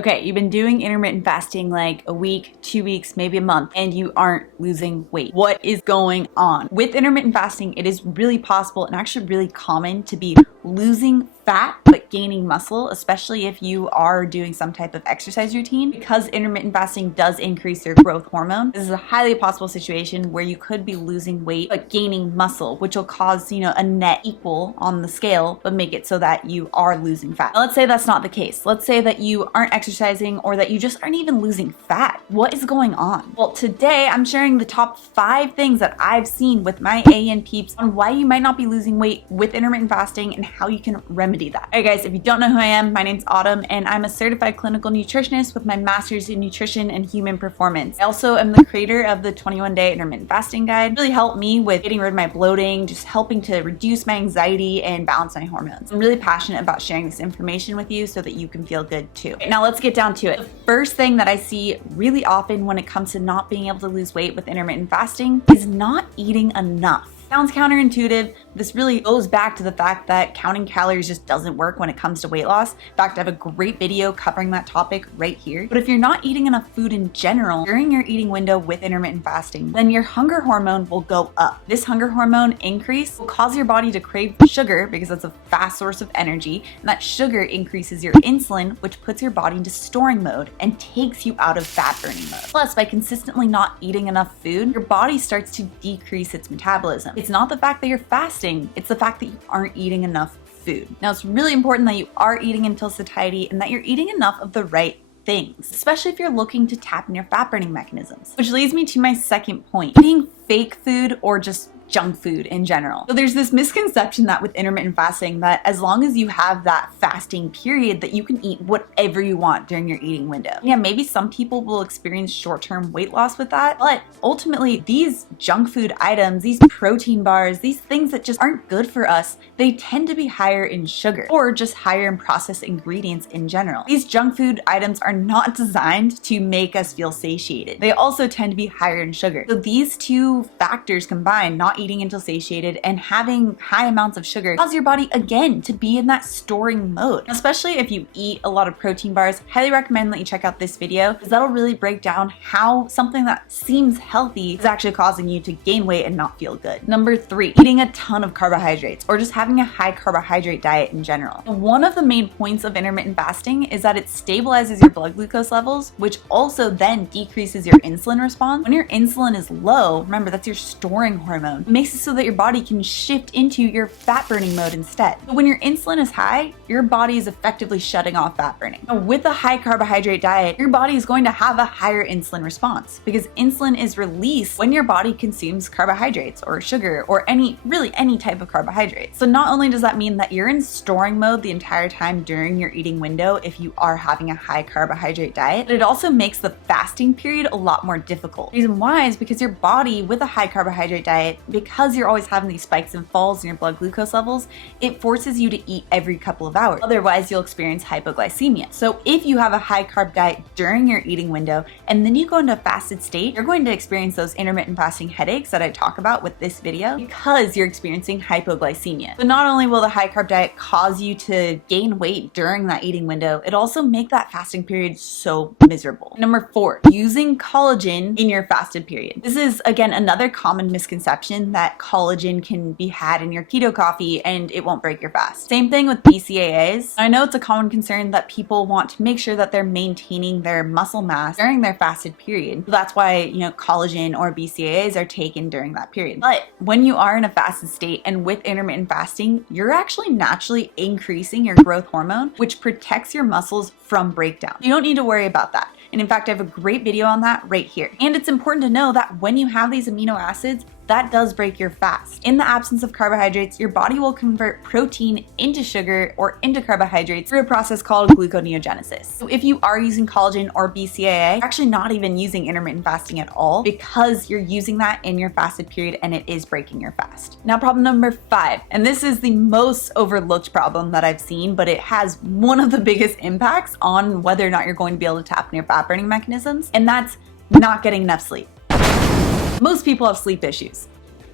Okay, you've been doing intermittent fasting like a week, 2 weeks, maybe a month, and you aren't losing weight. What is going on? With intermittent fasting, it is really possible and actually really common to be losing fat but gaining muscle, especially if you are doing some type of exercise routine. Because intermittent fasting does increase your growth hormone, this is a highly possible situation where you could be losing weight but gaining muscle, which will cause, a net equal on the scale, but make it so that you are losing fat. Now, let's say that's not the case. Let's say that you aren't exercising or that you just aren't even losing fat. What is going on? Well, today I'm sharing the top 5 things that I've seen with my AN peeps on why you might not be losing weight with intermittent fasting and how you can remedy that. Alright guys, if you don't know who I am, my name's Autumn and I'm a certified clinical nutritionist with my master's in nutrition and human performance. I also am the creator of the 21-day intermittent fasting guide. It really helped me with getting rid of my bloating, just helping to reduce my anxiety and balance my hormones. I'm really passionate about sharing this information with you so that you can feel good too. Okay, now let's get down to it. The first thing that I see really often when it comes to not being able to lose weight with intermittent fasting is not eating enough. Sounds counterintuitive. This really goes back to the fact that counting calories just doesn't work when it comes to weight loss. In fact, I have a great video covering that topic right here. But if you're not eating enough food in general during your eating window with intermittent fasting, then your hunger hormone will go up. This hunger hormone increase will cause your body to crave sugar because that's a fast source of energy, and that sugar increases your insulin, which puts your body into storing mode and takes you out of fat burning mode. Plus, by consistently not eating enough food, your body starts to decrease its metabolism. It's not the fact that you're fasting, it's the fact that you aren't eating enough food. Now, it's really important that you are eating until satiety and that you're eating enough of the right things, especially if you're looking to tap in your fat burning mechanisms. Which leads me to my second point, eating fake food or just junk food in general. So there's this misconception that with intermittent fasting that as long as you have that fasting period that you can eat whatever you want during your eating window. Yeah, maybe some people will experience short-term weight loss with that, but ultimately these junk food items, these protein bars, these things that just aren't good for us, they tend to be higher in sugar or just higher in processed ingredients in general. These junk food items are not designed to make us feel satiated. They also tend to be higher in sugar. So these two factors combined, not eating until satiated and having high amounts of sugar, cause your body again to be in that storing mode. Especially if you eat a lot of protein bars, highly recommend that you check out this video because that'll really break down how something that seems healthy is actually causing you to gain weight and not feel good. Number 3, eating a ton of carbohydrates or just having a high carbohydrate diet in general. One of the main points of intermittent fasting is that it stabilizes your blood glucose levels, which also then decreases your insulin response. When your insulin is low, remember that's your storing hormone, it makes it so that your body can shift into your fat burning mode instead. But when your insulin is high, your body is effectively shutting off fat burning. Now, with a high carbohydrate diet, your body is going to have a higher insulin response because insulin is released when your body consumes carbohydrates or sugar or any type of carbohydrates. So not only does that mean that you're in storing mode the entire time during your eating window if you are having a high carbohydrate diet, but it also makes the fasting period a lot more difficult. The reason why is because your body with a high carbohydrate diet, because you're always having these spikes and falls in your blood glucose levels, it forces you to eat every couple of hours. Otherwise, you'll experience hypoglycemia. So if you have a high carb diet during your eating window and then you go into a fasted state, you're going to experience those intermittent fasting headaches that I talk about with this video because you're experiencing hypoglycemia. So not only will the high carb diet cause you to gain weight during that eating window, it also make that fasting period so miserable. Number 4, using collagen in your fasted period. This is again another common misconception that collagen can be had in your keto coffee and it won't break your fast. Same thing with BCAAs. I know it's a common concern that people want to make sure that they're maintaining their muscle mass during their fasted period. So that's why, collagen or BCAAs are taken during that period. But when you are in a fasted state and with intermittent fasting, you're actually naturally increasing your growth hormone, which protects your muscles from breakdown. You don't need to worry about that. And in fact, I have a great video on that right here. And it's important to know that when you have these amino acids, that does break your fast. In the absence of carbohydrates, your body will convert protein into sugar or into carbohydrates through a process called gluconeogenesis. So if you are using collagen or BCAA, you're actually not even using intermittent fasting at all because you're using that in your fasted period and it is breaking your fast. Now, problem number 5, and this is the most overlooked problem that I've seen, but it has one of the biggest impacts on whether or not you're going to be able to tap into your fat burning mechanisms, and that's not getting enough sleep. Most people have sleep issues.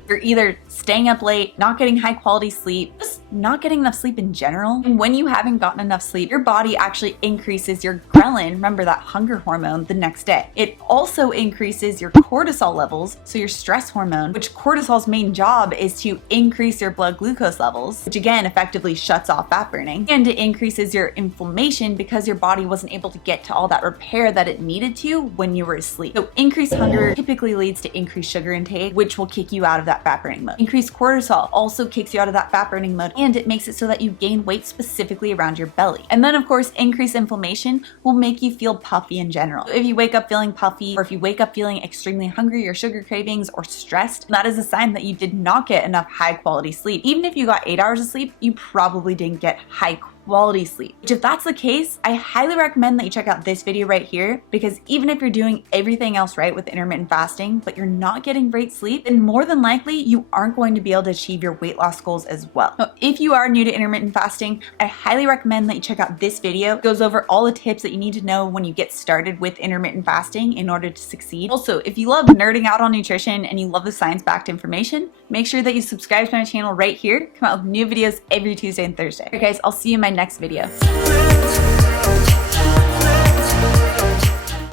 You're either staying up late, not getting high quality sleep, just not getting enough sleep in general. And when you haven't gotten enough sleep, your body actually increases your ghrelin, remember that hunger hormone, the next day. It also increases your cortisol levels, so your stress hormone, which cortisol's main job is to increase your blood glucose levels, which again effectively shuts off fat burning. And it increases your inflammation because your body wasn't able to get to all that repair that it needed to when you were asleep. So increased hunger typically leads to increased sugar intake, which will kick you out of that fat burning mode. Increased cortisol also kicks you out of that fat burning mode, and it makes it so that you gain weight specifically around your belly. And then of course, increased inflammation will make you feel puffy in general. So if you wake up feeling puffy, or if you wake up feeling extremely hungry or sugar cravings or stressed, that is a sign that you did not get enough high quality sleep. Even if you got 8 hours of sleep, you probably didn't get high quality sleep. Which if that's the case, I highly recommend that you check out this video right here, because even if you're doing everything else right with intermittent fasting, but you're not getting great sleep, then more than likely you aren't going to be able to achieve your weight loss goals as well. Now, if you are new to intermittent fasting, I highly recommend that you check out this video. It goes over all the tips that you need to know when you get started with intermittent fasting in order to succeed. Also, if you love nerding out on nutrition and you love the science-backed information, make sure that you subscribe to my channel right here. Come out with new videos every Tuesday and Thursday. Okay guys, I'll see you in my next video.